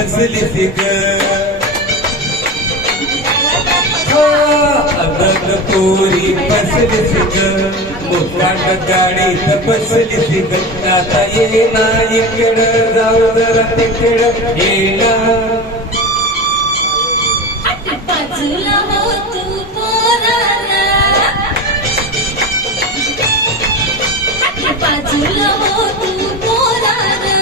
फसलीस ग अगं ग पोरी फसलीस ग मुकाट गाडीत बसलीस ग आता ये ना इकडं जाऊ जरा तिकडं ये ना बाजूला हो तू पोराला बाजूला हो तू पोराला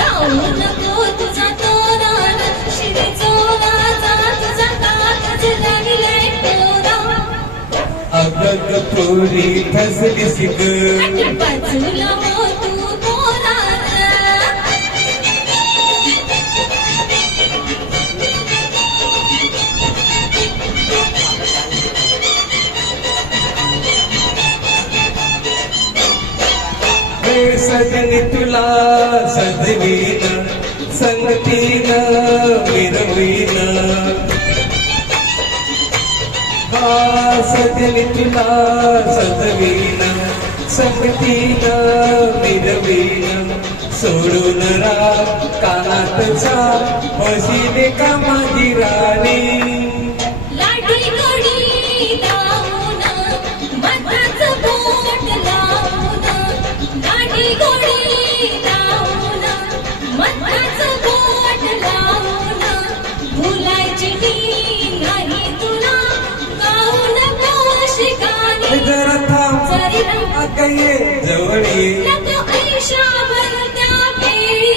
धावू नको तुझा तोराला शिरी चोराचा तुझा कागज लागलाय पोरा अगं ग पोरी फसलीस ग बाजूला हो तू पोराला सजनी तुला सजवीन संगतीन मिरवीन सजनी तुला सजवीन संगतीन मिरवीन सोडून राग कानातचा बसीने का माझी राणी लाठी गोडी लावून मधाचं बोट लावून लाठी गोडी लावून मधाचं बोट लावून भुलायची नाही तुला गाऊन कोशी गाणी जरा थांब जरी अगं ये जवळ ये नको आयुष्यावर त्या वेळी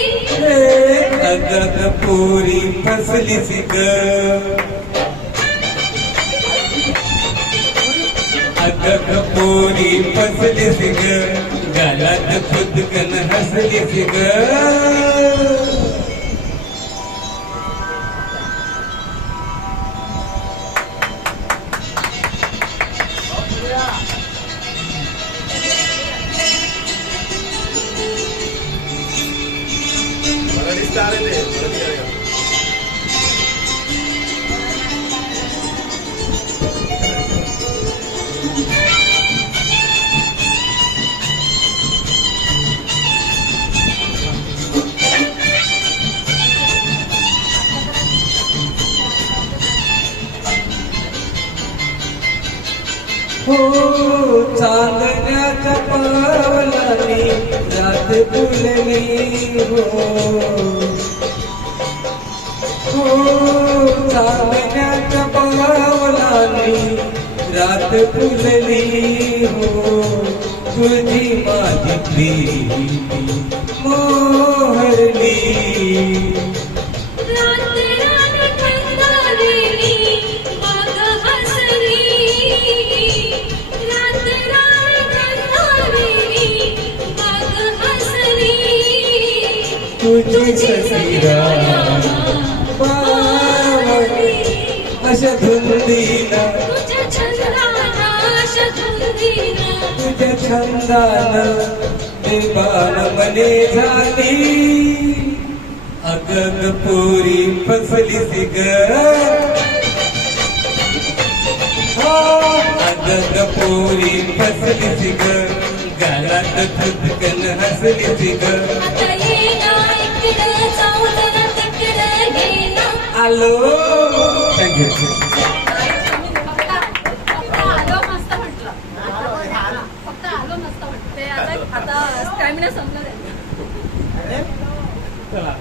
अगं पोरी फसलीस ग अगं पोरी फसलीस ग गालात खुदकन हसलीस ग हो चांदण्याच्या पावलानी रात फुलली हो चांदण्याच्या पावलानी रात फुलली हो तुझी माझी प्रीती मोहरली तुझी ससीरा अशा धुंदीना तुझ्या छंदान देवान मने झाली अगं पोरी फसलीस ग अगं पोरी फसलीस ग गालात खुदकन हसलीस ग हॅलो थँक्यू आता स्टॅमिना संपला चला